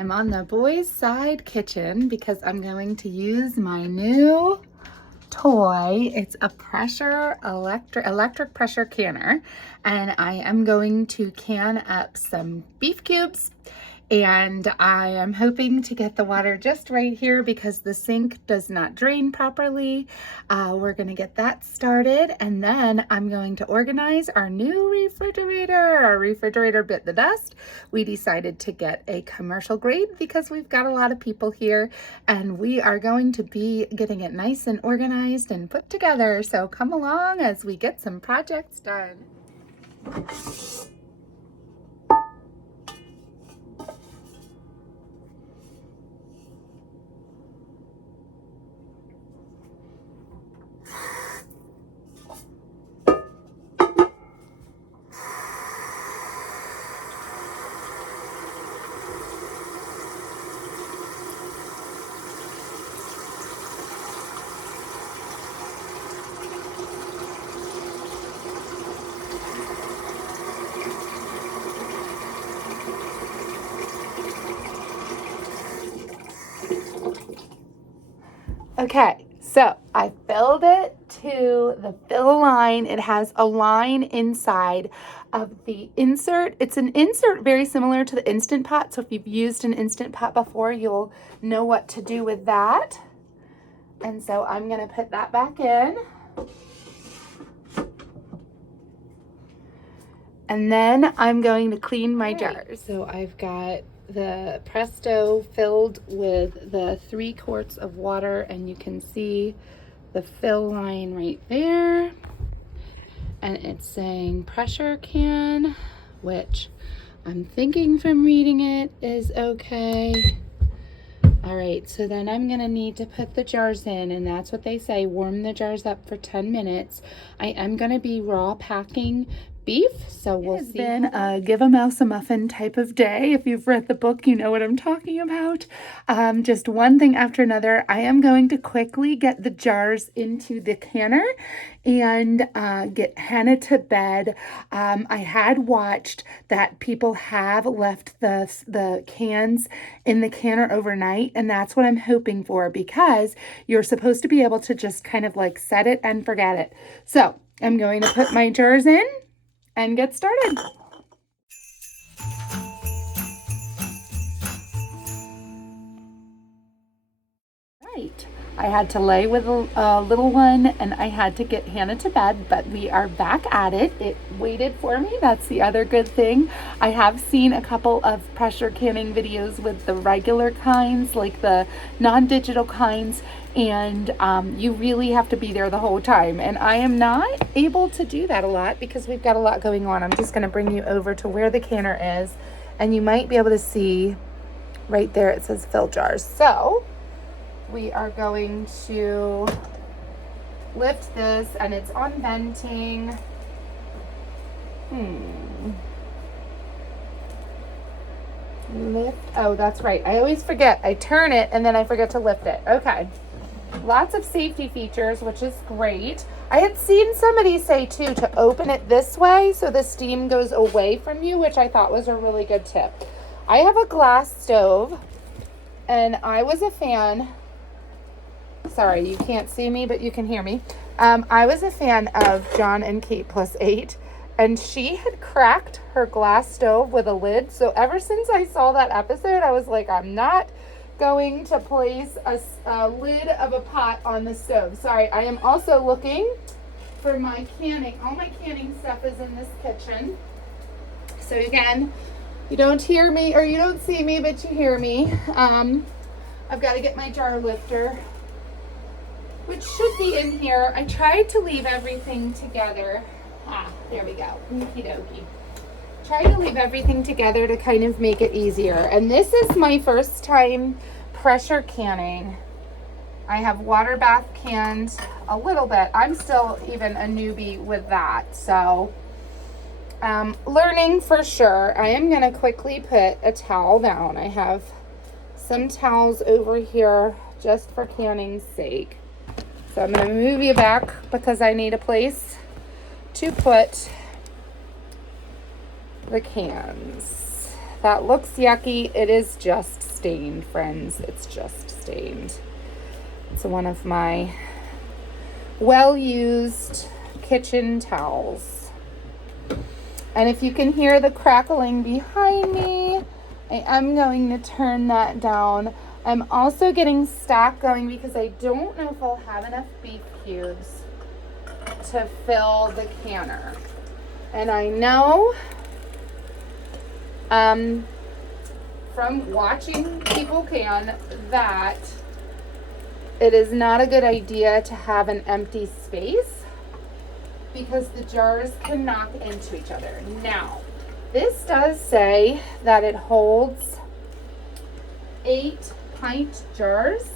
I'm on the boys' side kitchen because I'm going to use my new toy. It's a electric pressure canner, and I am going to can up some beef cubes, and I am hoping to get the water just right here because the sink does not drain properly. We're gonna get that started, and then I'm going to organize our new refrigerator. Our refrigerator bit the dust. We decided to get a commercial grade because we've got a lot of people here, and we are going to be getting it nice and organized and put together. So come along as we get some projects done. Okay, so I filled it to the fill line. It has a line inside of the insert. It's an insert very similar to the Instant Pot. So if you've used an Instant Pot before, you'll know what to do with that. And so I'm gonna put that back in. And then I'm going to clean my jars. So I've got the Presto filled with the 3 quarts of water, and you can see the fill line right there. And it's saying pressure can, which I'm thinking from reading it is okay. All right, so then I'm gonna need to put the jars in, and that's what they say, warm the jars up for 10 minutes. I am gonna be raw packing beef, so we'll see. It's been a give a mouse a muffin type of day. If you've read the book, you know what I'm talking about. Just one thing after another. I am going to quickly get the jars into the canner and get Hannah to bed. I had watched that people have left the cans in the canner overnight, and that's what I'm hoping for, because you're supposed to be able to just kind of like set it and forget it. So I'm going to put my jars in and get started. Right. I had to lay with a little one, and I had to get Hannah to bed, but we are back at it. It waited for me. That's the other good thing. I have seen a couple of pressure canning videos with the regular kinds, like the non-digital kinds, and you really have to be there the whole time. And I am not able to do that a lot because we've got a lot going on. I'm just going to bring you over to where the canner is, and you might be able to see right there it says fill jars. So we are going to lift this, and it's on venting. Lift. Oh, that's right. I always forget. I turn it and then I forget to lift it. Okay. Lots of safety features, which is great. I had seen somebody say too to open it this way so the steam goes away from you, which I thought was a really good tip. I have a glass stove, and I was a fan. Sorry, you can't see me, but you can hear me. I was a fan of John and Kate Plus 8, and she had cracked her glass stove with a lid. So ever since I saw that episode, I was like, I'm not going to place a lid of a pot on the stove. Sorry, I am also looking for my canning. All my canning stuff is in this kitchen. So again, you don't hear me, or you don't see me, but you hear me. I've got to get my jar lifter, which should be in here. I tried to leave everything together. There we go. Okie dokie. Try to leave everything together to kind of make it easier. And this is my first time pressure canning. I have water bath canned a little bit. I'm still even a newbie with that. So learning for sure. I am going to quickly put a towel down. I have some towels over here just for canning's sake. So I'm going to move you back because I need a place to put the cans. that looks yucky. It is just stained, friends. It's just stained. It's one of my well-used kitchen towels. And if you can hear the crackling behind me, I am going to turn that down. I'm also getting stock going because I don't know if I'll have enough beef cubes to fill the canner. And I know from watching people can that it is not a good idea to have an empty space because the jars can knock into each other. Now, this does say that it holds 8 pint jars,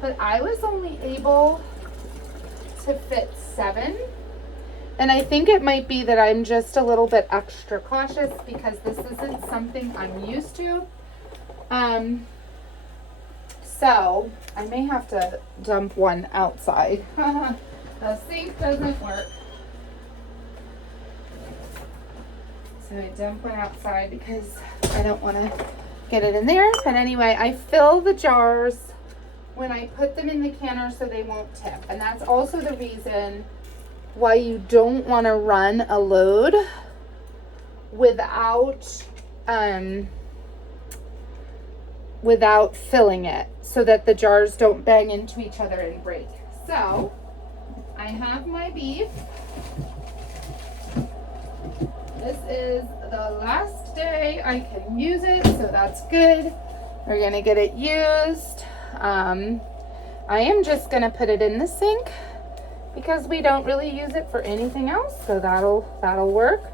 but I was only able to fit 7. And I think it might be that I'm just a little bit extra cautious because this isn't something I'm used to. So I may have to dump one outside. The sink doesn't work. So I dump one outside because I don't want to get it in there. But anyway, I fill the jars when I put them in the canner so they won't tip. And that's also the reason why you don't want to run a load without filling it, so that the jars don't bang into each other and break. So I have my beef. This is the last day I can use it, so that's good. We're gonna get it used. I am just gonna put it in the sink because we don't really use it for anything else, so that'll work.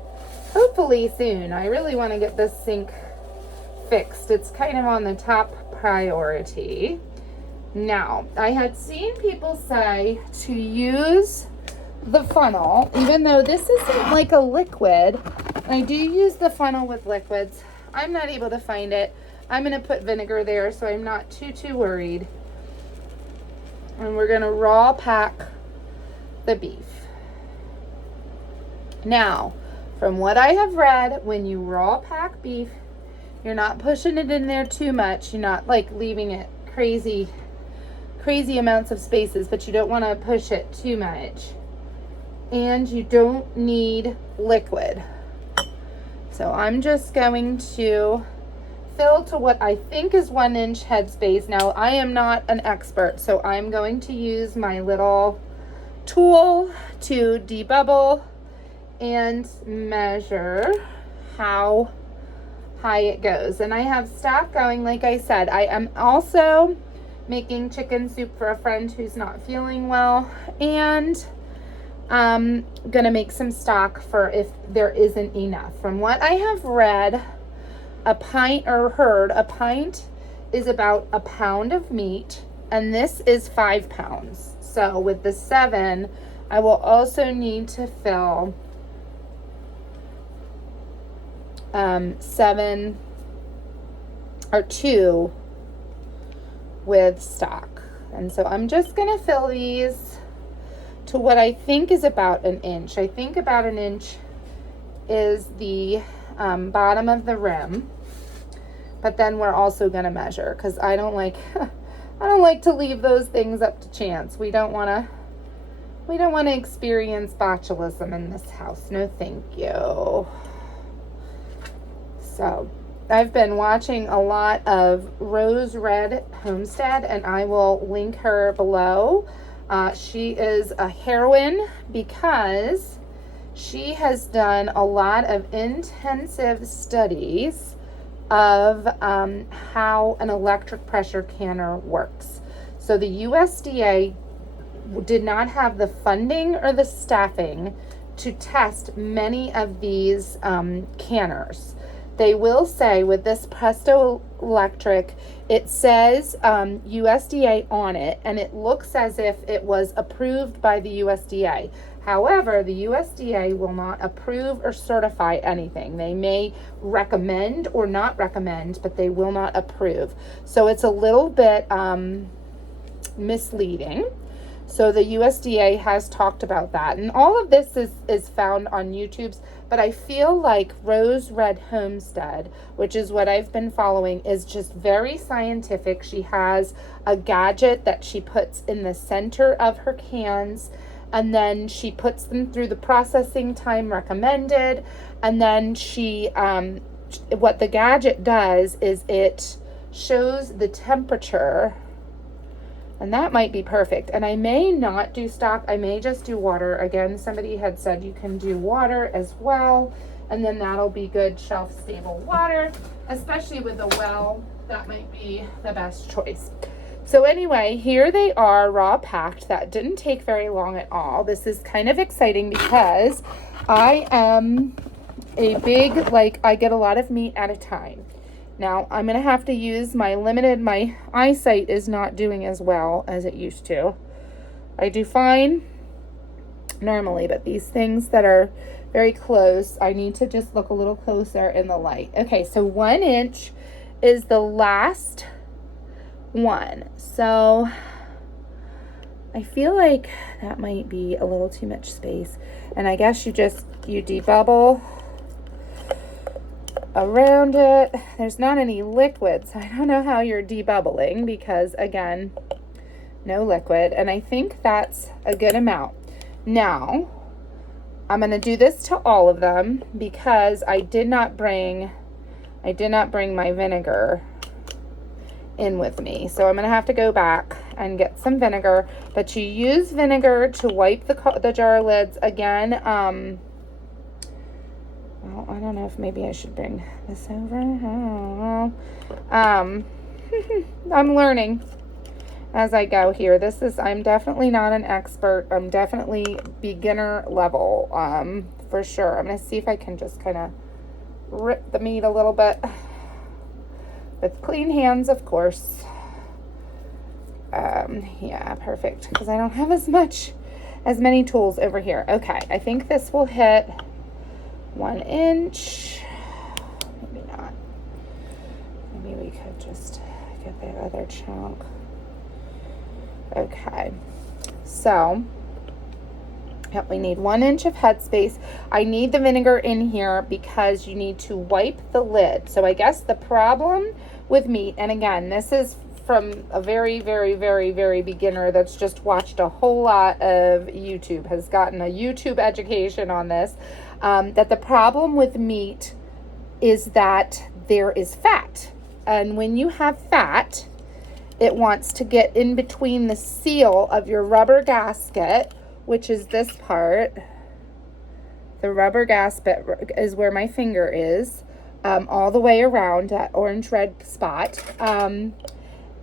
Hopefully soon. I really want to get this sink fixed. It's kind of on the top priority. Now, I had seen people say to use the funnel, even though this isn't like a liquid. I do use the funnel with liquids. I'm not able to find it. I'm going to put vinegar there, so I'm not too worried. And we're going to raw pack the beef. Now, from what I have read, when you raw pack beef, you're not pushing it in there too much. You're not like leaving it crazy amounts of spaces, but you don't want to push it too much. And you don't need liquid. So I'm just going to fill to what I think is 1 inch headspace. Now, I am not an expert, so I'm going to use my little tool to debubble and measure how high it goes. And I have stock going, like I said. I am also making chicken soup for a friend who's not feeling well, and I'm gonna make some stock for if there isn't enough. From what I have read, a pint is about a pound of meat, and this is 5 pounds. So with the 7, I will also need to fill 7 or 2 with stock. And so I'm just going to fill these to what I think is about 1 inch. I think about 1 inch is the bottom of the rim. But then we're also going to measure, because I don't like to leave those things up to chance. We don't want to experience botulism in this house. No, thank you. So I've been watching a lot of Rose Red Homestead, and I will link her below. She is a heroine because she has done a lot of intensive studies of how an electric pressure canner works. So the USDA did not have the funding or the staffing to test many of these canners. They will say with this Presto electric, it says USDA on it, and it looks as if it was approved by the USDA. However, the USDA will not approve or certify anything. They may recommend or not recommend, but they will not approve. So it's a little bit misleading. So the USDA has talked about that. And all of this is found on YouTube's, but I feel like Rose Red Homestead, which is what I've been following, is just very scientific. She has a gadget that she puts in the center of her cans, and then she puts them through the processing time recommended, and then she, what the gadget does is it shows the temperature, and that might be perfect. And I may not do stock, I may just do water. Again, somebody had said you can do water as well, and then that'll be good shelf stable water, especially with a well. That might be the best choice. So anyway, here they are, raw packed. That didn't take very long at all. This is kind of exciting because I am a big, like, I get a lot of meat at a time. Now, I'm going to have to use my eyesight is not doing as well as it used to. I do fine normally, but these things that are very close, I need to just look a little closer in the light. Okay, so 1 inch is the last one. So I feel like that might be a little too much space. And I guess you debubble around it. There's not any liquid, so I don't know how you're debubbling because, again, no liquid. And I think that's a good amount. Now, I'm going to do this to all of them because I did not bring my vinegar in with me. So I'm going to have to go back and get some vinegar. But you use vinegar to wipe the jar lids. Again, well, I don't know if maybe I should bring this over. I don't know. I'm learning as I go here. I'm definitely not an expert. I'm definitely beginner level, for sure. I'm going to see if I can just kind of rip the meat a little bit with clean hands, of course. Yeah, perfect, because I don't have as many tools over here. Okay, I think this will hit 1 inch. Maybe not. Maybe we could just get the other chunk. Okay, so yep, we need 1 inch of headspace. I need the vinegar in here because you need to wipe the lid. So I guess the problem with meat, and again, this is from a very, very, very, very beginner that's just watched a whole lot of YouTube, has gotten a YouTube education on this, that the problem with meat is that there is fat. And when you have fat, it wants to get in between the seal of your rubber gasket, which is this part. The rubber gasket is where my finger is, all the way around that orange red spot.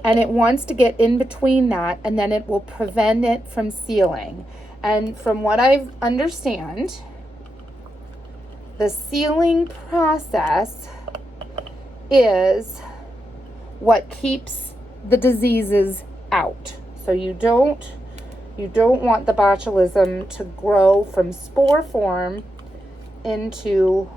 And it wants to get in between that, and then it will prevent it from sealing. And from what I understand, the sealing process is what keeps the diseases out. So you don't want the botulism to grow from spore form into,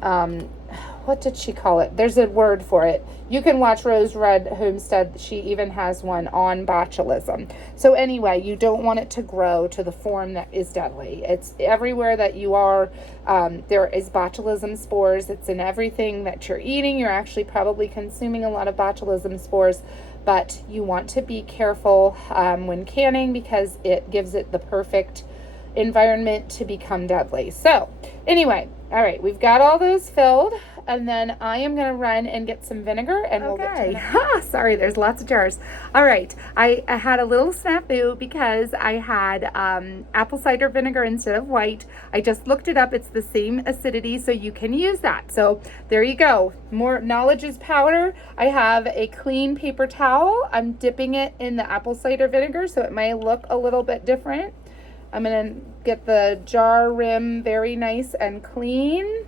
what did she call it? There's a word for it. You can watch Rose Red Homestead. She even has one on botulism. So anyway, you don't want it to grow to the form that is deadly. It's everywhere that you are. There is botulism spores. It's in everything that you're eating. You're actually probably consuming a lot of botulism spores, but you want to be careful when canning because it gives it the perfect environment to become deadly. So anyway, all right, we've got all those filled, and then I am going to run and get some vinegar, and we'll get to that. Sorry, there's lots of jars. All right, I had a little snafu because I had apple cider vinegar instead of white. I just looked it up. It's the same acidity, so you can use that. So there you go. More knowledge is power. I have a clean paper towel. I'm dipping it in the apple cider vinegar, so it may look a little bit different. I'm going to get the jar rim very nice and clean.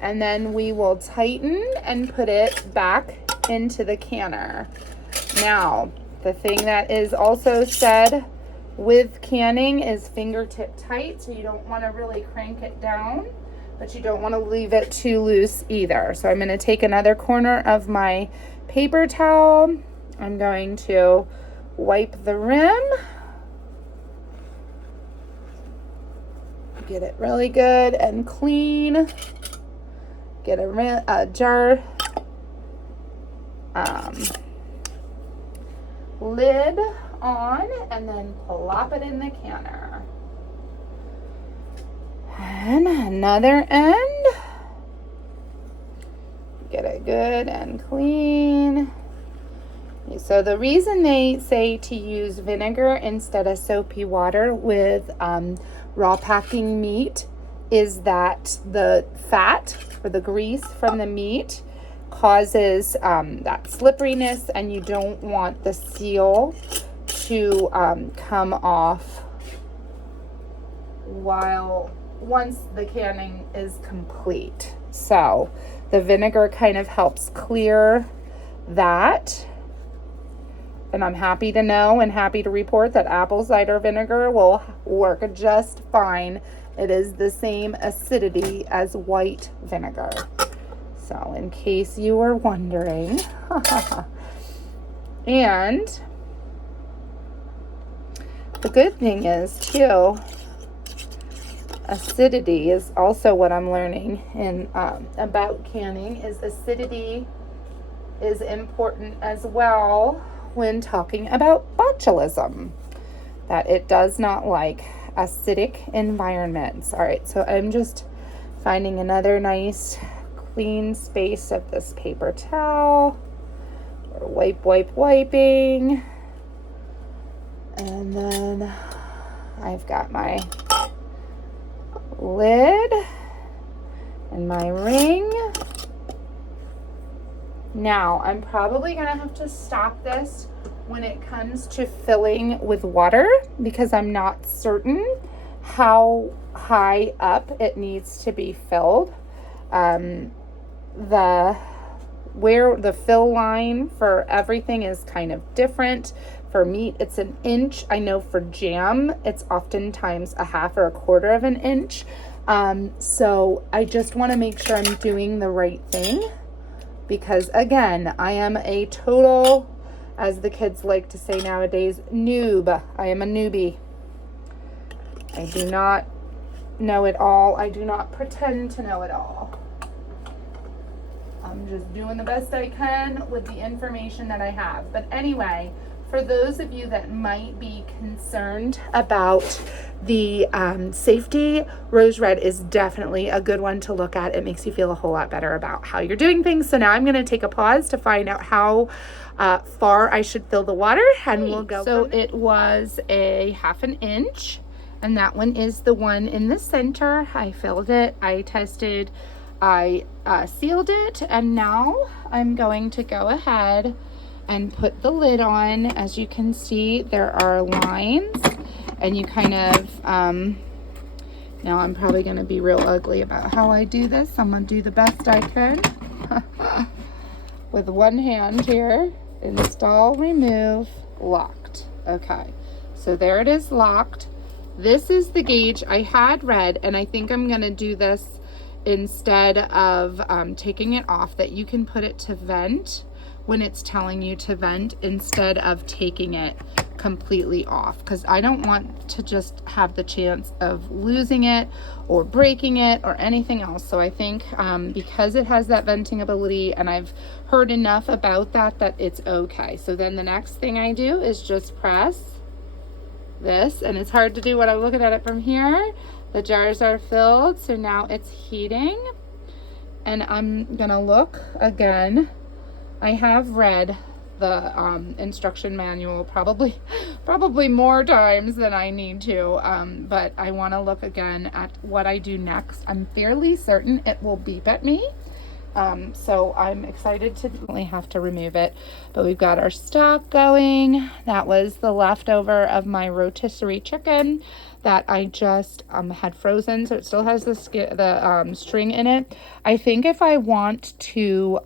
And then we will tighten and put it back into the canner. Now, the thing that is also said with canning is fingertip tight. So you don't want to really crank it down, but you don't want to leave it too loose either. So I'm going to take another corner of my paper towel. I'm going to wipe the rim. Get it really good and clean. Get a jar lid on, and then plop it in the canner. And another end. Get it good and clean. So the reason they say to use vinegar instead of soapy water with raw packing meat is that the fat or the grease from the meat causes that slipperiness, and you don't want the seal to come off once the canning is complete. So the vinegar kind of helps clear that. And I'm happy to know and happy to report that apple cider vinegar will work just fine. It is the same acidity as white vinegar. So in case you were wondering. And the good thing is too, acidity is also what I'm learning in about canning, is acidity is important as well when talking about botulism, that it does not like acidic environments. All right, so I'm just finding another nice clean space of this paper towel. We're wiping. And then I've got my lid and my ring. Now, I'm probably going to have to stop this when it comes to filling with water, because I'm not certain how high up it needs to be filled. Where the fill line for everything is kind of different. For meat, it's an inch. I know for jam, it's oftentimes a half or a quarter of an inch. So I just want to make sure I'm doing the right thing, because again, I am a total, as the kids like to say nowadays, noob. I am a newbie. I do not know it all. I do not pretend to know it all. I'm just doing the best I can with the information that I have. But anyway, for those of you that might be concerned about the safety, Rose Red is definitely a good one to look at. It makes you feel a whole lot better about how you're doing things. So now I'm going to take a pause to find out how far I should fill the water, and we'll go. So it was a half an inch, and that one is the one in the center. I filled it, I tested, I sealed it, and now I'm going to go ahead and put the lid on. As you can see, there are lines, and you kind of, now I'm probably going to be real ugly about how I do this. I'm going to do the best I can with one hand here. Install, remove, locked. Okay, so there it is, locked. This is the gauge I had read, and I think I'm going to do this instead of taking it off, that you can put it to vent when it's telling you to vent instead of taking it completely off, because I don't want to just have the chance of losing it or breaking it or anything else. So I think because it has that venting ability, and I've heard enough about that it's okay. So then the next thing I do is just press this, and it's hard to do when I'm looking at it from here. The jars are filled, so now it's heating, and I'm gonna look again. I have read the instruction manual probably more times than I need to, but I want to look again at what I do next. I'm fairly certain it will beep at me, so I'm excited to only have to remove it. But we've got our stock going. That was the leftover of my rotisserie chicken that I just had frozen, so it still has the string in it. I think if I want to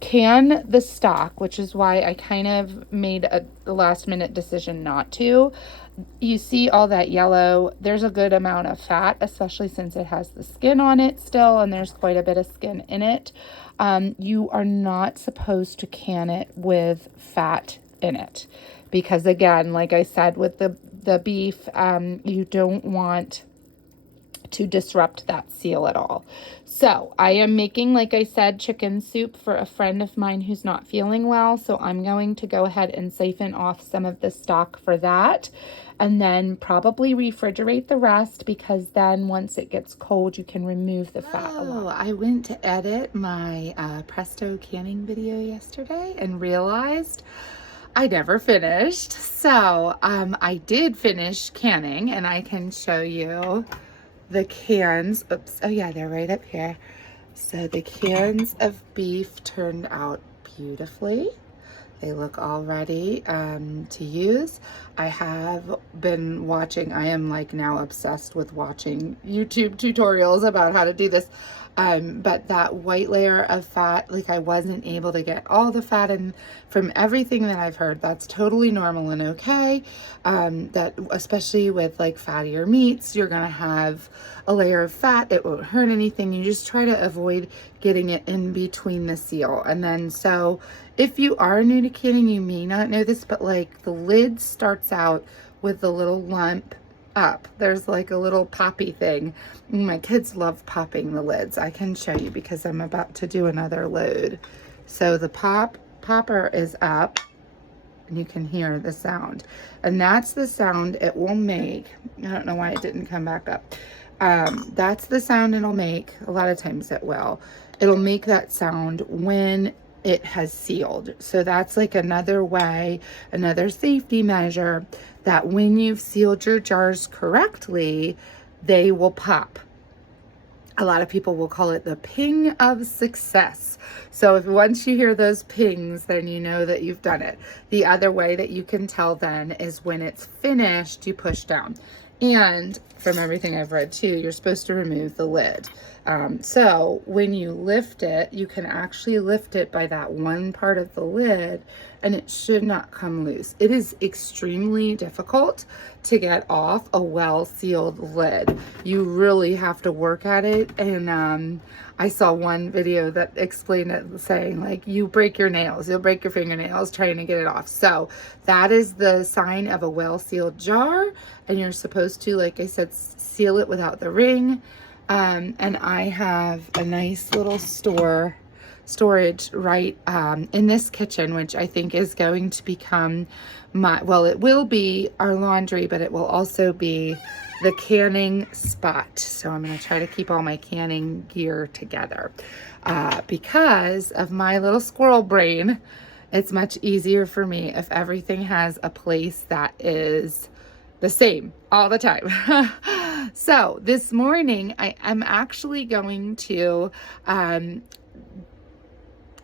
can the stock, which is why I kind of made a last minute decision not to. You see all that yellow, there's a good amount of fat, especially since it has the skin on it still, and there's quite a bit of skin in it. You are not supposed to can it with fat in it. Because again, like I said, with the beef, you don't want to disrupt that seal at all. So I am making, like I said, chicken soup for a friend of mine who's not feeling well. So I'm going to go ahead and siphon off some of the stock for that, and then probably refrigerate the rest, because then once it gets cold, you can remove the fat. Oh, I went to edit my Presto canning video yesterday and realized I never finished. So I did finish canning, and I can show you the cans. Oops. Oh yeah, they're right up here. So the cans of beef turned out beautifully. They look all ready to use. I have been watching, I am like now obsessed with watching YouTube tutorials about how to do this. But that white layer of fat, like I wasn't able to get all the fat in. From everything that I've heard, that's totally normal and okay. That especially with like fattier meats, you're gonna have a layer of fat. It won't hurt anything. You just try to avoid getting it in between the seal. And then so if you are new to canning, you may not know this, but like the lid starts out with the little lump up. There's like a little poppy thing. My kids love popping the lids. I can show you because I'm about to do another load. So the popper is up, and you can hear the sound, and that's the sound it will make. I don't know why it didn't come back up. That's the sound it'll make. A lot of times it'll make that sound when it has sealed. So that's like another way, another safety measure, that when you've sealed your jars correctly, they will pop. A lot of people will call it the ping of success. So if once you hear those pings, then you know that you've done it. The other way that you can tell then is when it's finished, you push down. And from everything I've read too, you're supposed to remove the lid. So when you lift it, you can actually lift it by that one part of the lid, and it should not come loose. It is extremely difficult to get off a well-sealed lid. You really have to work at it. And I saw one video that explained it, saying like, you break your nails, you'll break your fingernails trying to get it off. So that is the sign of a well-sealed jar, and you're supposed to, like I said, seal it without the ring. And I have a nice little storage right in this kitchen, which I think is going to become it will be our laundry, but it will also be the canning spot. So I'm going to try to keep all my canning gear together because of my little squirrel brain. It's much easier for me if everything has a place that is the same all the time. So this morning I am actually going to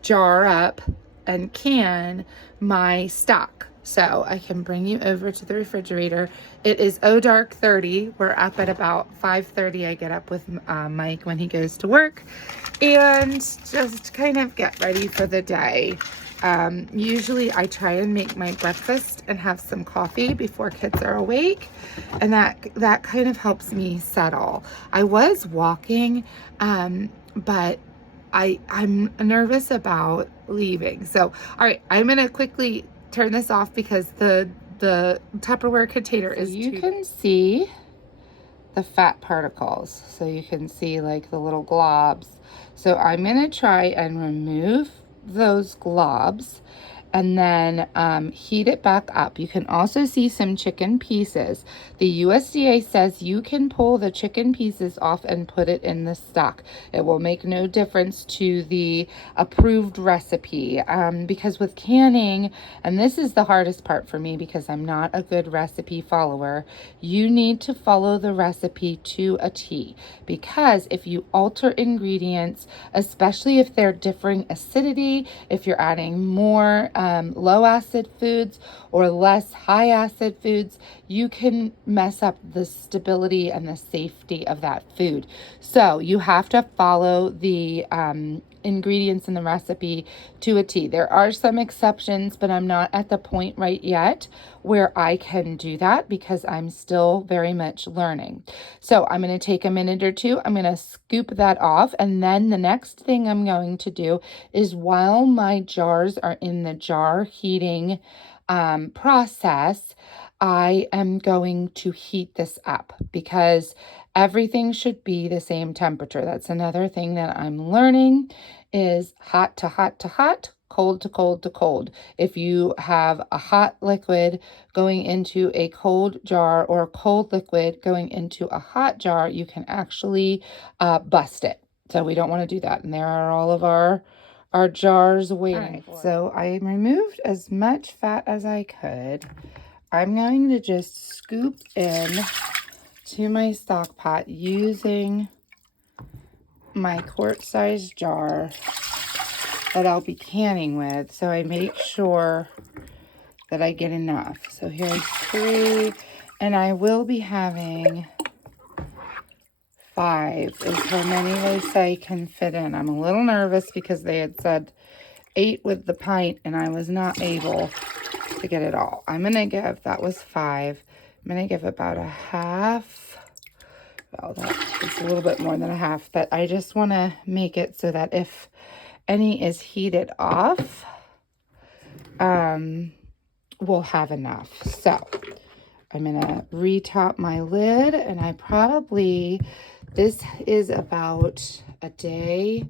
jar up and can my stock. So I can bring you over to the refrigerator. It is dark 30. We're up at about 5:30. I get up with Mike when he goes to work and just kind of get ready for the day. Usually I try and make my breakfast and have some coffee before kids are awake, and that kind of helps me settle. I was walking, but I'm nervous about leaving. So, all right, I'm gonna quickly turn this off because the Tupperware container is you can see the fat particles. So you can see like the little globs. So I'm gonna try and remove those globs and then heat it back up. You can also see some chicken pieces. The USDA says you can pull the chicken pieces off and put it in the stock. It will make no difference to the approved recipe because with canning, and this is the hardest part for me because I'm not a good recipe follower, you need to follow the recipe to a T, because if you alter ingredients, especially if they're differing acidity, if you're adding more low acid foods or less high acid foods, you can mess up the stability and the safety of that food. So you have to follow the ingredients in the recipe to a T. There are some exceptions, but I'm not at the point right yet where I can do that because I'm still very much learning. So I'm going to take a minute or two. I'm going to scoop that off. And then the next thing I'm going to do is while my jars are in the jar heating process, I am going to heat this up because everything should be the same temperature. That's another thing that I'm learning is hot to hot to hot, cold to cold to cold. If you have a hot liquid going into a cold jar or a cold liquid going into a hot jar, you can actually bust it. So we don't want to do that. And there are all of our jars waiting for. So I removed as much fat as I could. I'm going to just scoop in to my stock pot using my quart-sized jar that I'll be canning with. So I make sure that I get enough. So here's 3, and I will be having 5 is how many they say can fit in. I'm a little nervous because they had said 8 with the pint, and I was not able to get it all. I'm gonna give, that was 5. I'm gonna give about a half. Well, that is a little bit more than a half, but I just want to make it so that if any is heated off, we'll have enough. So I'm gonna retop my lid, and I probably, this is about a day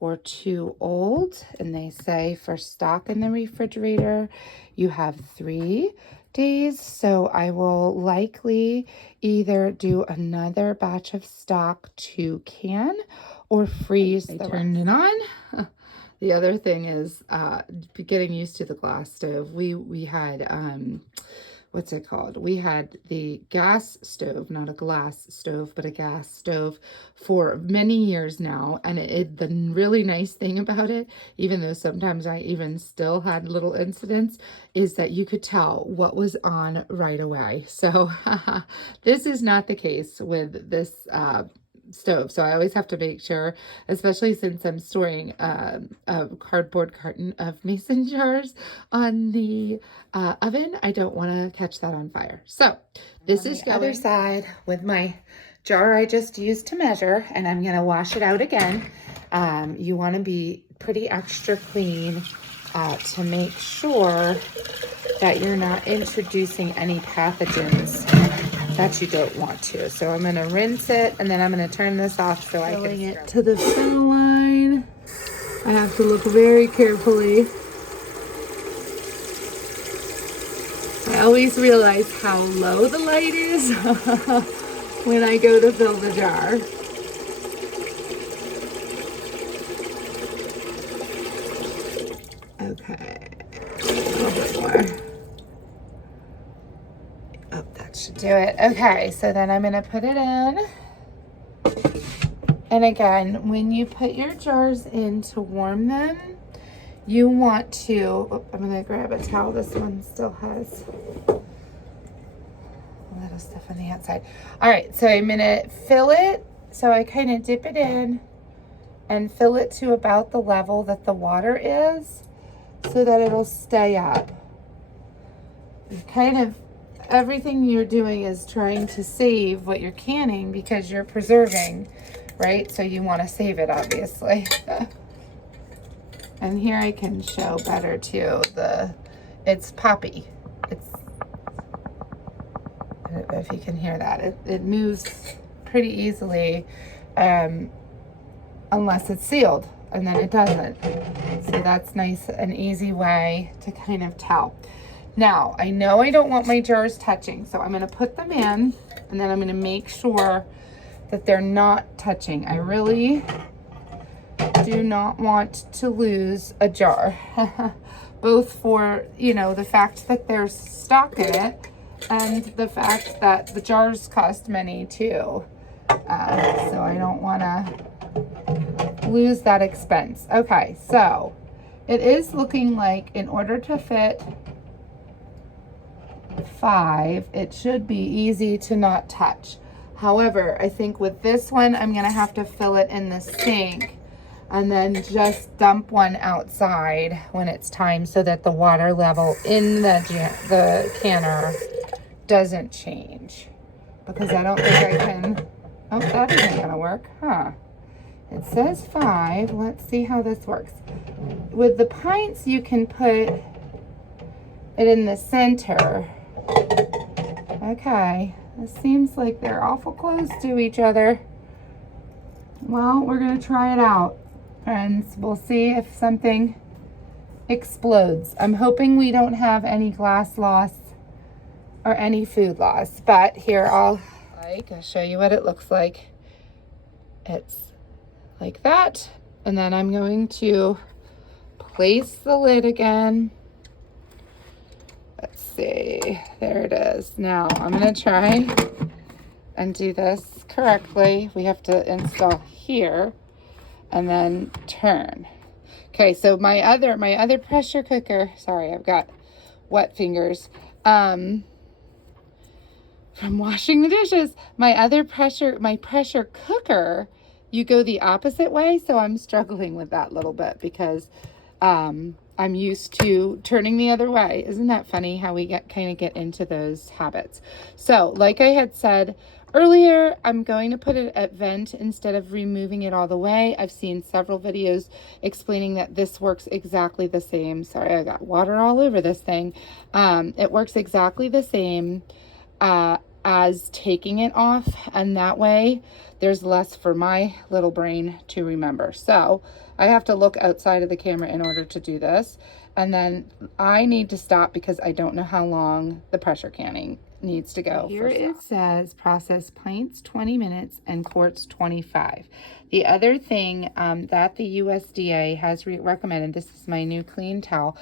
or 2 old, and they say for stock in the refrigerator you have 3 days. So I will likely either do another batch of stock to can or freeze the rest. Turned it on. The other thing is getting used to the glass stove. We had what's it called? We had the gas stove, not a glass stove, but a gas stove for many years now. And the really nice thing about it, even though sometimes I even still had little incidents, is that you could tell what was on right away. So this is not the case with this stove. So I always have to make sure, especially since I'm storing a cardboard carton of mason jars on the oven, I don't want to catch that on fire. So this is the other side with my jar I just used to measure, and I'm going to wash it out again. You want to be pretty extra clean to make sure that you're not introducing any pathogens that you don't want to. So I'm going to rinse it, and then I'm going to turn this off so I can bring it to the fill line. I have to look very carefully. I always realize how low the light is when I go to fill the jar. Okay, a little bit more. Oh, that should do it. Okay, so then I'm going to put it in. And again, when you put your jars in to warm them, you want to, oh, I'm going to grab a towel. This one still has a little stuff on the outside. All right, so I'm going to fill it. So I kind of dip it in and fill it to about the level that the water is so that it'll stay up. Kind of everything you're doing is trying to save what you're canning because you're preserving, right? So you want to save it, obviously. And here I can show better too. It's poppy. I don't know if you can hear that. It moves pretty easily unless it's sealed, and then it doesn't. So that's nice, an easy way to kind of tell. Now, I know I don't want my jars touching, so I'm going to put them in, and then I'm going to make sure that they're not touching. I really do not want to lose a jar, both for, the fact that there's stock in it and the fact that the jars cost money too. So I don't want to lose that expense. Okay, so it is looking like in order to fit 5, it should be easy to not touch. However, I think with this one, I'm going to have to fill it in the sink and then just dump one outside when it's time so that the water level in the canner doesn't change. Because I don't think I can... Oh, that isn't going to work, huh? It says 5. Let's see how this works. With the pints, you can put it in the center. Okay, this seems like they're awful close to each other. Well, we're gonna try it out, friends. We'll see if something explodes. I'm hoping we don't have any glass loss or any food loss, but here I'll show you what it looks like. It's like that, and then I'm going to place the lid again. Let's see, there it is. Now I'm gonna try and do this correctly. We have to install here and then turn. Okay, so my other pressure cooker, sorry, I've got wet fingers from washing the dishes. My pressure cooker, you go the opposite way, so I'm struggling with that a little bit because I'm used to turning the other way. Isn't that funny how we kind of get into those habits? So like I had said earlier, I'm going to put it at vent instead of removing it all the way. I've seen several videos explaining that this works exactly the same. Sorry, I got water all over this thing. It works exactly the same as taking it off, and that way there's less for my little brain to remember. So I have to look outside of the camera in order to do this, and then I need to stop because I don't know how long the pressure canning needs to go. Here it says process pints 20 minutes and quarts 25. The other thing that the USDA has recommended, this is my new clean towel,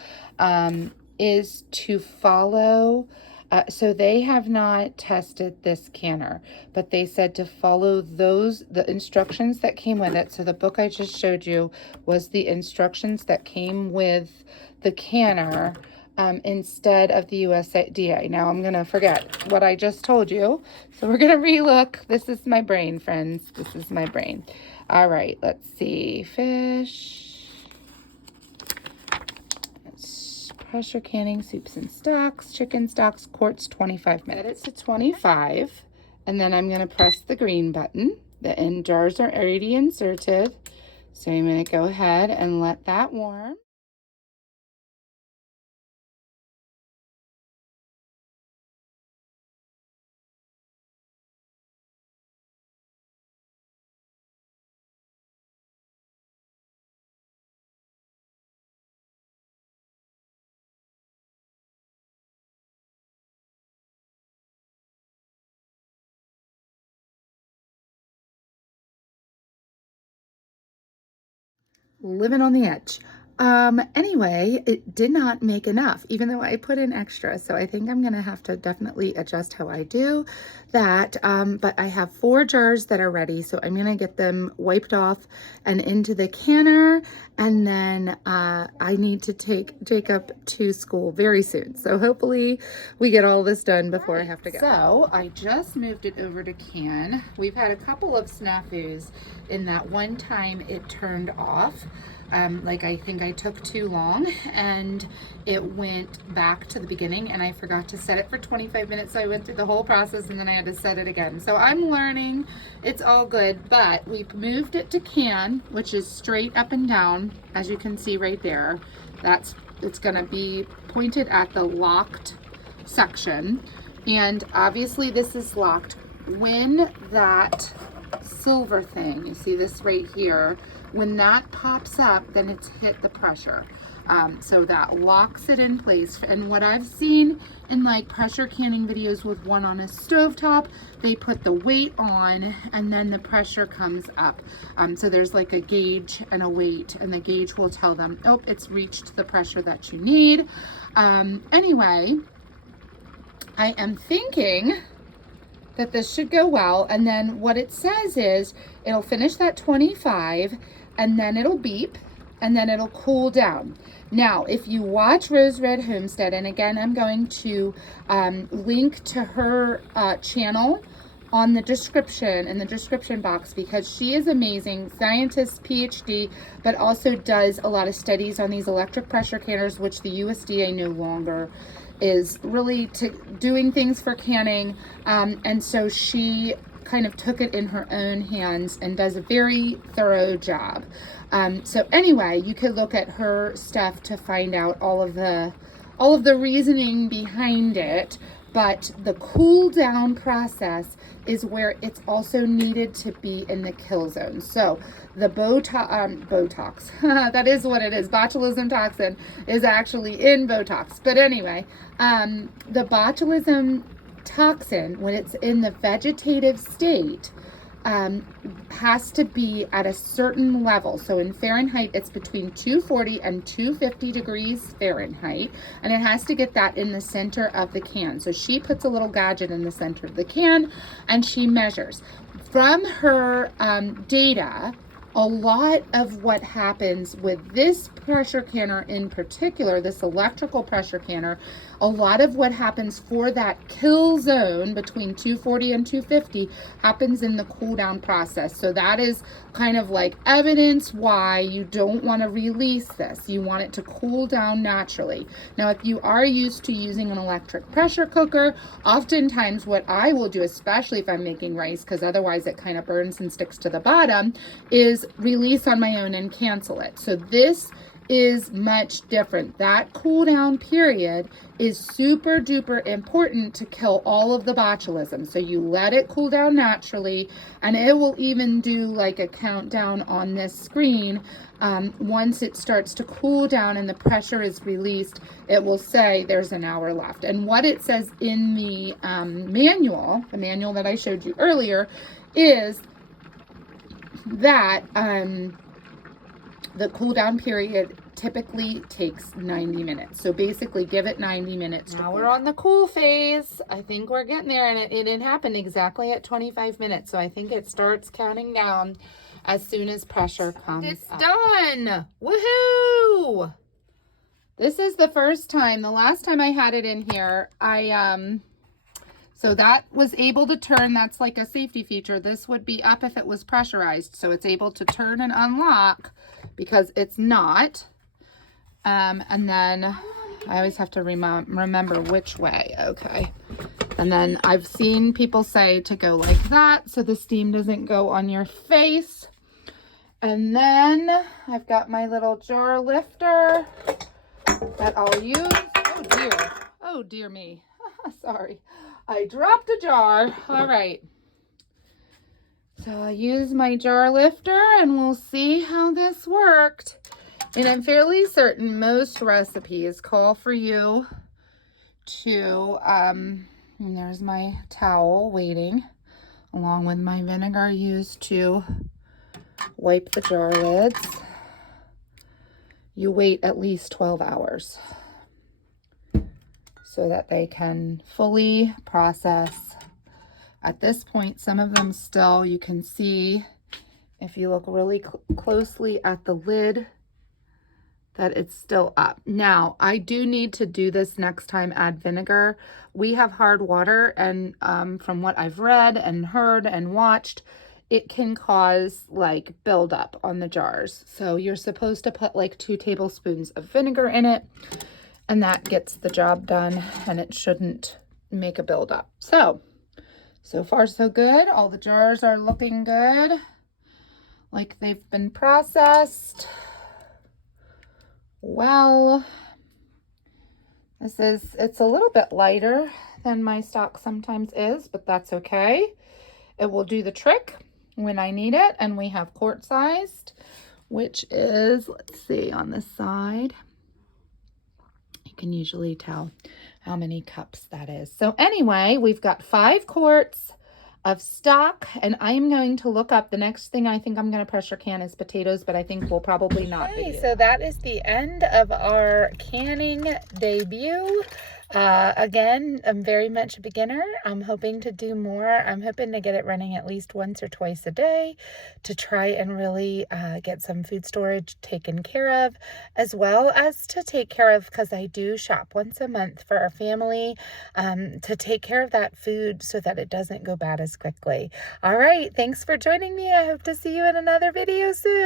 is to follow. So they have not tested this canner, but they said to follow the instructions that came with it. So the book I just showed you was the instructions that came with the canner instead of the USDA. Now I'm going to forget what I just told you. So we're going to relook. This is my brain, friends. This is my brain. All right, let's see. Fish. Pressure canning, soups and stocks, chicken stocks, quarts, 25 minutes. Set it to 25, and then I'm going to press the green button. The end jars are already inserted, so I'm going to go ahead and let that warm. Living on the edge. Anyway, it did not make enough, even though I put in extra. So I think I'm going to have to definitely adjust how I do that. But I have 4 jars that are ready. So I'm going to get them wiped off and into the canner. And then I need to take Jacob to school very soon. So hopefully we get all this done before I have to go. So I just moved it over to can. We've had a couple of snafus in that one time it turned off. Like I think I took too long and it went back to the beginning and I forgot to set it for 25 minutes. So I went through the whole process and then I had to set it again. So I'm learning, it's all good, but we've moved it to can, which is straight up and down, as you can see right there. It's gonna be pointed at the locked section. And obviously this is locked. When that silver thing, you see this right here, when that pops up, then it's hit the pressure. So that locks it in place. And what I've seen in like pressure canning videos with one on a stovetop, they put the weight on and then the pressure comes up. So there's like a gauge and a weight, and the gauge will tell them, oh, it's reached the pressure that you need. Anyway, I am thinking that this should go well. And then what it says is it'll finish that 25 and then it'll beep and then it'll cool down. Now, if you watch Rose Red Homestead, and again, I'm going to link to her channel on the description, in the description box, because she is amazing, scientist, PhD, but also does a lot of studies on these electric pressure canners, which the USDA no longer is really doing things for canning. And so she kind of took it in her own hands and does a very thorough job. So anyway, you could look at her stuff to find out all all of the reasoning behind it, but the cool down process is where it's also needed to be in the kill zone. So the Botox, that is what it is. Botulism toxin is actually in Botox. But anyway, the botulism toxin, when it's in the vegetative state, has to be at a certain level. So in Fahrenheit, it's between 240 and 250 degrees Fahrenheit, and it has to get that in the center of the can. So she puts a little gadget in the center of the can and she measures. From her data, a lot of what happens with this pressure canner in particular, this electrical pressure canner, a lot of what happens for that kill zone between 240 and 250 happens in the cool down process. So that is kind of like evidence why you don't want to release this. You want it to cool down naturally. Now, if you are used to using an electric pressure cooker, oftentimes what I will do, especially if I'm making rice, because otherwise it kind of burns and sticks to the bottom, is release on my own and cancel it. So this is much different. That cool down period is super duper important to kill all of the botulism. So you let it cool down naturally, and it will even do like a countdown on this screen. Once it starts to cool down and the pressure is released, it will say there's an hour left. And what it says in the manual that I showed you earlier, is that the cool down period typically takes 90 minutes. So basically give it 90 minutes. Now we're on the cool phase. I think we're getting there, and it happened exactly at 25 minutes. So I think it starts counting down as soon as pressure comes up. It's done. Woohoo! This is the first time. The last time I had it in here, so that was able to turn. That's like a safety feature. This would be up if it was pressurized. So it's able to turn and unlock because it's not. And then I always have to remember which way. Okay. And then I've seen people say to go like that so the steam doesn't go on your face. And then I've got my little jar lifter that I'll use. Oh dear. Oh dear me. Sorry. I dropped a jar. All right. So I use my jar lifter and we'll see how this worked. And I'm fairly certain most recipes call for you to, and there's my towel waiting, along with my vinegar used to wipe the jar lids. You wait at least 12 hours so that they can fully process. At this point, some of them still, you can see, if you look really closely at the lid, that it's still up. Now, I do need to do this next time, add vinegar. We have hard water, and from what I've read and heard and watched, it can cause like buildup on the jars. So you're supposed to put like 2 tablespoons of vinegar in it, and that gets the job done, and it shouldn't make a buildup. So far so good. All the jars are looking good, like they've been processed well. It's a little bit lighter than my stock sometimes is, but that's okay. It will do the trick when I need it. And we have quart sized, which is, let's see, on this side, you can usually tell how many cups that is. So anyway, we've got 5 quarts of stock, and I'm going to look up, the next thing I think I'm going to pressure can is potatoes, but I think we'll probably not. Okay, so that is the end of our canning debut. Again, I'm very much a beginner. I'm hoping to do more. I'm hoping to get it running at least once or twice a day to try and really get some food storage taken care of, as well as to take care of, because I do shop once a month for our family, to take care of that food so that it doesn't go bad as quickly. All right, thanks for joining me. I hope to see you in another video soon.